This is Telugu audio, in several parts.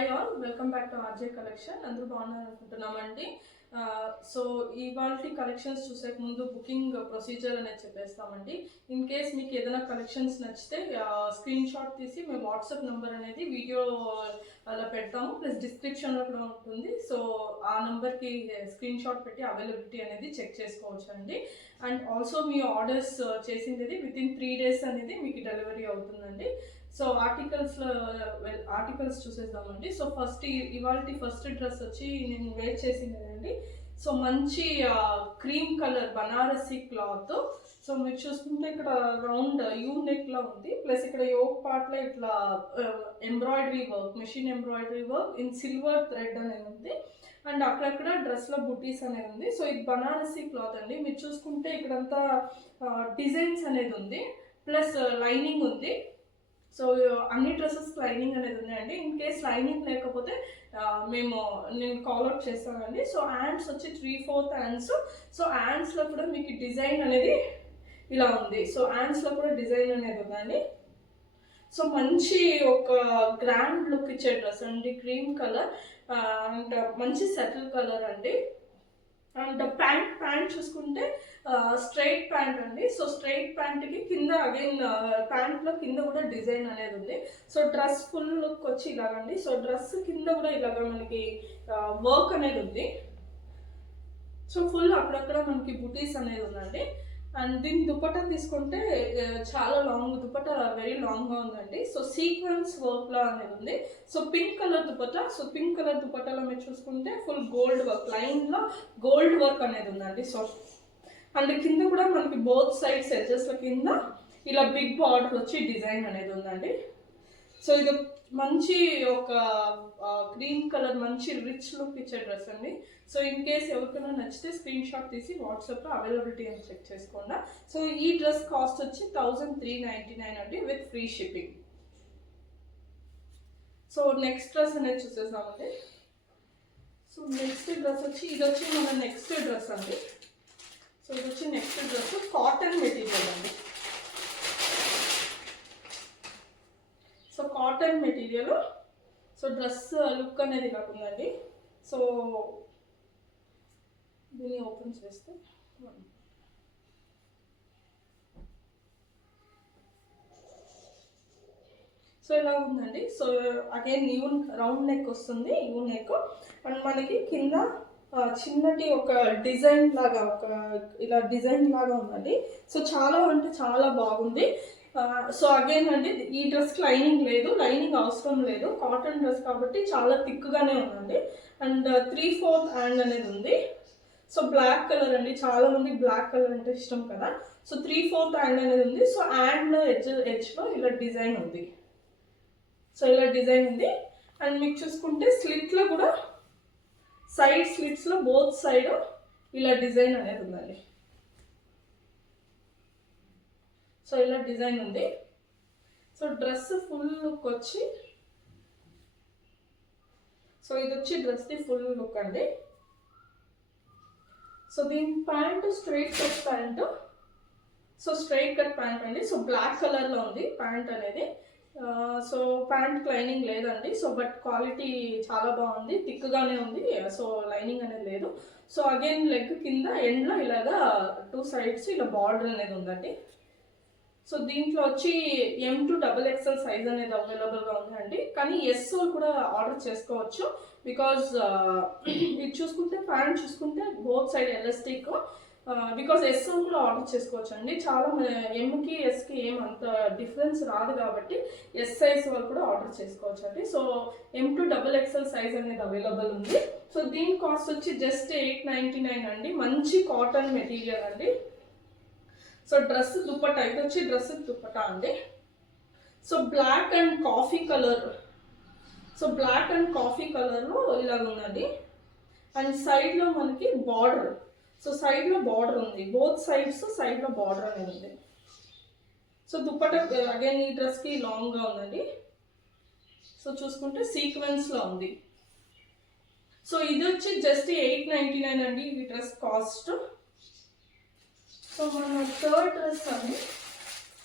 Hi all, welcome back to RJ collection. అందరూ బాగున్నారు అనుకుంటున్నామండి. సో ఇవాళ కలెక్షన్స్ చూసే ముందు బుకింగ్ ప్రొసీజర్ అనేది చెప్పేస్తామండి. ఇన్ కేస్ మీకు ఏదైనా కలెక్షన్స్ నచ్చితే స్క్రీన్ షాట్ తీసి మేము వాట్సాప్ నెంబర్ అనేది వీడియో అలా పెడతాము, ప్లస్ డిస్క్రిప్షన్లో కూడా ఉంటుంది. సో ఆ నెంబర్కి స్క్రీన్ షాట్ పెట్టి అవైలబిలిటీ అనేది చెక్ చేసుకోవచ్చు అండి. అండ్ ఆల్సో మీ ఆర్డర్స్ చేసింది వితిన్ 3 days అనేది మీకు డెలివరీ అవుతుందండి. సో ఆర్టికల్స్ చూసేద్దామండి. సో ఇవాళ ఫస్ట్ డ్రెస్ వచ్చి నేను వేర్ చేసిందండి. సో మంచి cream colour Banarasi cloth. So మీరు చూసుకుంటే ఇక్కడ రౌండ్ యూ నెక్ లా ఉంది, ప్లస్ ఇక్కడ యోక్ పార్ట్ లో ఇట్లా embroidery work, machine embroidery work in silver thread అనేది ఉంది. అండ్ అక్కడక్కడ డ్రెస్ లో బుటీస్ అనేది ఉంది. సో ఇది బనారసి క్లాత్ అండి. మీరు చూసుకుంటే ఇక్కడంతా డిజైన్స్ అనేది ఉంది, ప్లస్ లైనింగ్ ఉంది. సో అన్ని డ్రెస్సెస్ లైనింగ్ అనేది ఉన్నాయండి. ఇన్ కేస్ లైనింగ్ లేకపోతే నేను కాల్అవుట్ చేస్తానండి. సో హ్యాండ్స్ వచ్చి 3/4 హ్యాండ్స్. సో హ్యాండ్స్లో కూడా మీకు డిజైన్ అనేది ఇలా ఉంది. సో హ్యాండ్స్లో కూడా డిజైన్ అనేది ఉందండి. సో మంచి ఒక గ్రాండ్ లుక్ ఇచ్చే డ్రెస్ అండి. క్రీమ్ కలర్ అండ్ మంచి సెటిల్ కలర్ అండి. అండ్ ప్యాంట్ చూసుకుంటే స్ట్రైట్ ప్యాంట్ అండి. సో స్ట్రైట్ ప్యాంట్కి కింద అగైన్ ప్యాంట్లో కింద కూడా డిజైన్ అనేది ఉంది. సో డ్రెస్ ఫుల్ లుక్ వచ్చి ఇలాగండి. సో డ్రెస్ కింద కూడా ఇలాగ మనకి వర్క్ అనేది ఉంది. సో ఫుల్ అక్కడక్కడ మనకి బుటీస్ అనేది ఉందండి. అండ్ దీని దుపట్టా తీసుకుంటే చాలా లాంగ్ దుపట్టా, వెరీ లాంగ్గా ఉందండి. సో సీక్వెన్స్ వర్క్లా అనేది ఉంది. So pink colour dupatta. So pink colour దుపట్టాలో మీరు చూసుకుంటే ఫుల్ గోల్డ్ వర్క్, లైన్లో గోల్డ్ వర్క్ అనేది ఉందండి. సో అండ్ కింద కూడా మనకి బోత్ సైడ్స్ ఎడ్జెస్ల కింద ఇలా బిగ్ బార్డర్ వచ్చి డిజైన్ అనేది ఉందండి. సో ఇది మంచి ఒక క్రీమ్ కలర్ మంచి రిచ్ లుక్ ఇచ్చే డ్రెస్ అండి. సో ఇన్ కేస్ ఎవరికైనా నచ్చితే స్క్రీన్ షాట్ తీసి వాట్సాప్లో అవైలబిలిటీ అని చెక్ చేసుకోండి. సో ఈ డ్రెస్ కాస్ట్ వచ్చి 1399 అండి, with free shipping. So next dress అనేది చూసేసామండి. సో నెక్స్ట్ డ్రెస్ వచ్చి ఇది వచ్చి మన నెక్స్ట్ డ్రెస్ అండి. సో ఇది వచ్చి నెక్స్ట్ డ్రెస్ కాటన్ మెటీరియల్ అండి. So cotton material. So dress look అనేది కాకుందండి. సో దీన్ని ఓపెన్ చేస్తే సో ఇలా ఉందండి. సో అగైన్ రౌండ్ నెక్ వస్తుంది, యూ నెక్. అండ్ మనకి కింద చిన్నటి ఒక డిజైన్ లాగా, ఒక ఇలా డిజైన్ లాగా ఉందండి. సో చాలా అంటే చాలా బాగుంది. సో అగైన్ అండి, ఈ డ్రెస్కి లైనింగ్ లేదు, లైనింగ్ అవసరం లేదు, కాటన్ డ్రెస్ కాబట్టి చాలా థిక్గానే ఉందండి. అండ్ 3/4 హ్యాండ్ అనేది ఉంది. సో బ్లాక్ కలర్ అండి, చాలా మంది బ్లాక్ కలర్ అంటే ఇష్టం కదా. సో 3/4 హ్యాండ్ అనేది ఉంది. సో హ్యాండ్లో ఎడ్జ్లో ఇలా డిజైన్ ఉంది. సో ఇలా డిజైన్ ఉంది. అండ్ మీకు చూసుకుంటే స్లిట్లో కూడా సైడ్ స్లిట్స్లో బోత్ సైడ్ ఇలా డిజైన్ అనేది ఉందండి. సో ఇలా డిజైన్ ఉంది. సో డ్రెస్ ఫుల్ లుక్ వచ్చి, సో ఇది వచ్చి డ్రెస్ది ఫుల్ లుక్ అండి. సో దీని pant straight cut pant. So straight cut pant అండి. సో బ్లాక్ కలర్లో ఉంది ప్యాంట్ అనేది. సో ప్యాంట్ లైనింగ్ లేదండి. సో బట్ క్వాలిటీ చాలా బాగుంది, థిక్గానే ఉంది. సో లైనింగ్ అనేది లేదు. సో అగైన్ లెగ్ కింద ఎండ్లో ఇలాగా 2 sides ఇలా బార్డర్ అనేది ఉందండి. సో దీంట్లో వచ్చి M to XXL సైజ్ అనేది అవైలబుల్గా ఉందండి. కానీ ఎస్ కూడా ఆర్డర్ చేసుకోవచ్చు. బికాజ్ ఇది చూసుకుంటే ప్యాంట్ చూసుకుంటే both side elastic. Because S కూడా ఆర్డర్ చేసుకోవచ్చు అండి. చాలా ఎంకి ఎస్కి ఏం అంత డిఫరెన్స్ రాదు కాబట్టి ఎస్ సైజ్ వాళ్ళు కూడా ఆర్డర్ చేసుకోవచ్చు అండి. So M to XXL size అనేది అవైలబుల్ ఉంది. సో దీని కాస్ట్ వచ్చి జస్ట్ 899 అండి. మంచి కాటన్ మెటీరియల్ అండి. సో డ్రెస్ దుపట్టా, ఇది వచ్చి డ్రెస్ దుపట్టా అండి. So black and coffee colour. So black and coffee కలర్లో ఇలా ఉందండి. అండ్ సైడ్లో మనకి బార్డర్. సో సైడ్లో బార్డర్ ఉంది, బోత్ సైడ్స్ సైడ్లో బార్డర్ అనేది ఉంది. సో దుపట్టా అగైన్ ఈ డ్రెస్కి లాంగ్గా ఉందండి. సో చూసుకుంటే సీక్వెన్స్లో ఉంది. సో ఇది వచ్చి జస్ట్ 899 అండి ఈ డ్రెస్ కాస్ట్. సో మన థర్డ్ డ్రెస్ అండి.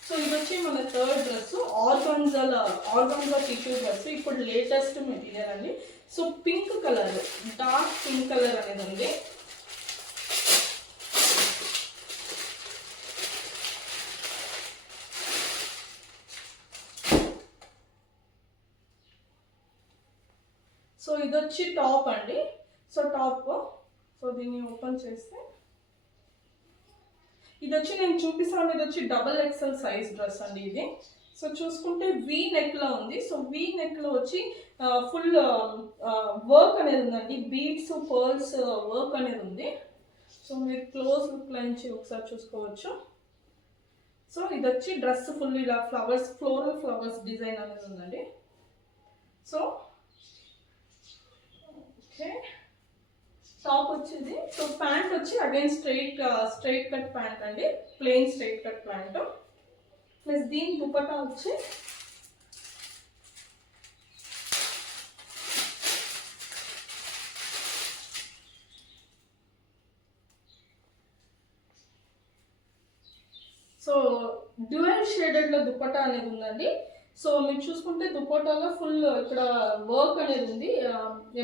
సో ఇది వచ్చి మన third dress, organza tissue dress, ఇప్పుడు లేటెస్ట్ మెటీరియల్ అండి. So pink colour, dark pink colour అనేది ఉంది. సో ఇది వచ్చి టాప్ అండి. సో టాప్, సో దీన్ని ఓపెన్ చేస్తే ఇది వచ్చి నేను చూపిస్తాను, ఇది వచ్చి డబల్ ఎక్సెల్ సైజ్ డ్రెస్ అండి ఇది. సో చూసుకుంటే వీ నెక్లో ఉంది. సో వీ నెక్లో వచ్చి ఫుల్ వర్క్ అనేది ఉందండి, బీడ్స్ పర్ల్స్ వర్క్ అనేది ఉంది. సో మీరు క్లోజ్ లుక్ నుంచి ఒకసారి చూసుకోవచ్చు. సో ఇది వచ్చి డ్రెస్ ఫుల్ ఇలా ఫ్లవర్స్, ఫ్లోరల్ ఫ్లవర్స్ డిజైన్ అనేది ఉందండి. సో ఓకే, టాప్ వచ్చింది. సో ప్యాంట్ వచ్చి అగైన్ స్ట్రైట్ కట్ ప్యాంట్ అండి, plain straight cut pant. Plus దీని దుపట్టా వచ్చి సో డ్యూయల్ షేడెడ్లో దుపట్టా అనేది ఉందండి. సో మీరు చూసుకుంటే దుపట్టాలో ఫుల్ ఇక్కడ వర్క్ అనేది ఉంది,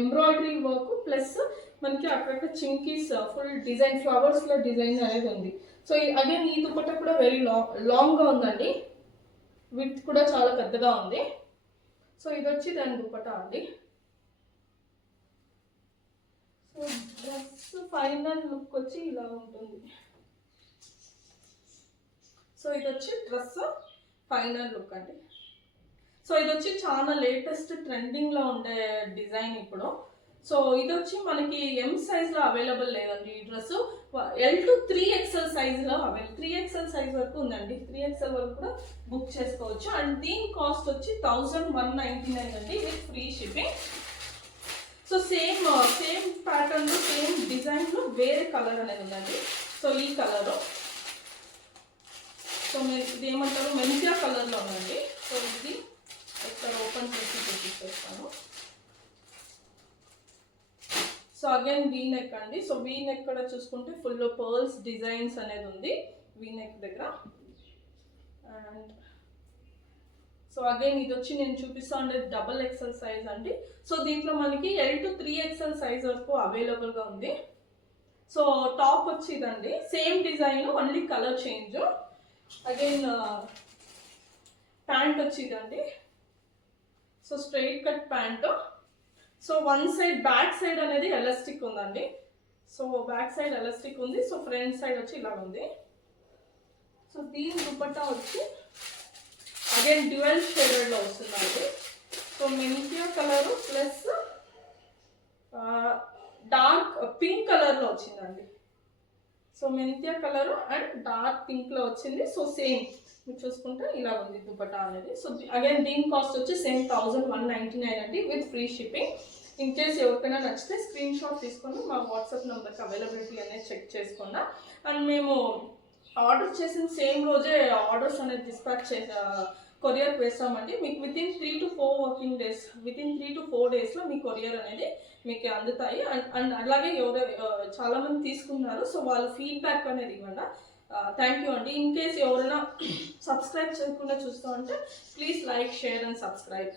ఎంబ్రాయిడరీ వర్క్ ప్లస్ మనకి అక్కడక్కడ చింకీస్ ఫుల్ డిజైన్, ఫ్లవర్స్లో డిజైన్ అనేది ఉంది. సో అగైన్ ఈ దుపట్టా కూడా వెరీ లాంగ్గా ఉందండి, విత్ కూడా చాలా పెద్దగా ఉంది. సో ఇది వచ్చి దాని దుపట్టా అండి. సో డ్రెస్ ఫైనల్ లుక్ వచ్చి ఇలా ఉంటుంది. సో ఇది వచ్చి డ్రెస్ ఫైనల్ లుక్ అండి. సో ఇది వచ్చి చాలా లేటెస్ట్ ట్రెండింగ్లో ఉండే డిజైన్ ఇప్పుడు. సో ఇది వచ్చి మనకి ఎం సైజ్లో అవైలబుల్ లేదండి ఈ డ్రెస్, L to 3XL సైజ్లో 3XL సైజ్ వరకు ఉందండి, 3XL వరకు కూడా బుక్ చేసుకోవచ్చు. అండ్ దీని కాస్ట్ వచ్చి 1199 అండి with free shipping. So same ప్యాటర్న్లో సేమ్ డిజైన్లో వేరే కలర్ అనేది ఉందండి. సో ఈ కలరు, సో మీరు ఇది ఏమంటారు మెంతియా కలర్లో ఉందండి. సో ఇది ఒకసారి ఓపెన్ చేసి చూపిస్తాను. సో అగైన్ వీ నెక్ అండి. సో వీ నెక్ కూడా చూసుకుంటే ఫుల్ పర్ల్స్ డిజైన్స్ అనేది ఉంది వీ నెక్ దగ్గర. అండ్ సో అగైన్ ఇది వచ్చి నేను చూపిస్తా ఉండేది డబల్ ఎక్సెల్ సైజ్ అండి. సో దీంట్లో మనకి L to 3XL సైజ్ వరకు అవైలబుల్గా ఉంది. సో టాప్ వచ్చి ఇదండి, same design only colour change. Again pant వచ్చి ఇదండి. So straight cut pant. So one side back side అనేది ఎలాస్టిక్ ఉందండి. సో బ్యాక్ సైడ్ ఎలాస్టిక్ ఉంది. సో ఫ్రంట్ సైడ్ వచ్చి ఇలా ఉంది. సో దీని దుపట్టా వచ్చి అగైన్ డ్యూయల్ షేడెడ్లో వస్తుందండి. సో మెంతియా కలరు ప్లస్ డార్క్ పింక్ కలర్లో వచ్చిందండి. సో మెంతియా కలరు అండ్ డార్క్ పింక్లో వచ్చింది. సో సేమ్ మీరు చూసుకుంటే ఇలా ఉంది దుపట్టా అనేది. సో అగైన్ దీని కాస్ట్ వచ్చి సేమ్ 1199 అండి with free shipping. In case ఎవరికైనా నచ్చితే స్క్రీన్ షాట్ తీసుకొని మా వాట్సాప్ నెంబర్కి అవైలబిలిటీ అనేది చెక్ చేసుకున్నా. అండ్ మేము ఆర్డర్ చేసిన సేమ్ రోజే ఆర్డర్స్ అనేది డిస్పాచ్ కొరియర్ వేస్తామండి. మీకు within 3 to 4 working days, within 3 to 4 డేస్లో మీ కొరియర్ అనేది మీకు అందుతాయి. అండ్ అలాగే చాలామంది తీసుకున్నారు, సో వాళ్ళ ఫీడ్బ్యాక్ అనేది ఇవ్వండి. థ్యాంక్ యూ అండి. ఇన్ కేస్ ఎవరైనా సబ్స్క్రైబ్ చేయకుండా చూస్తూ ఉంటే please like, share and subscribe.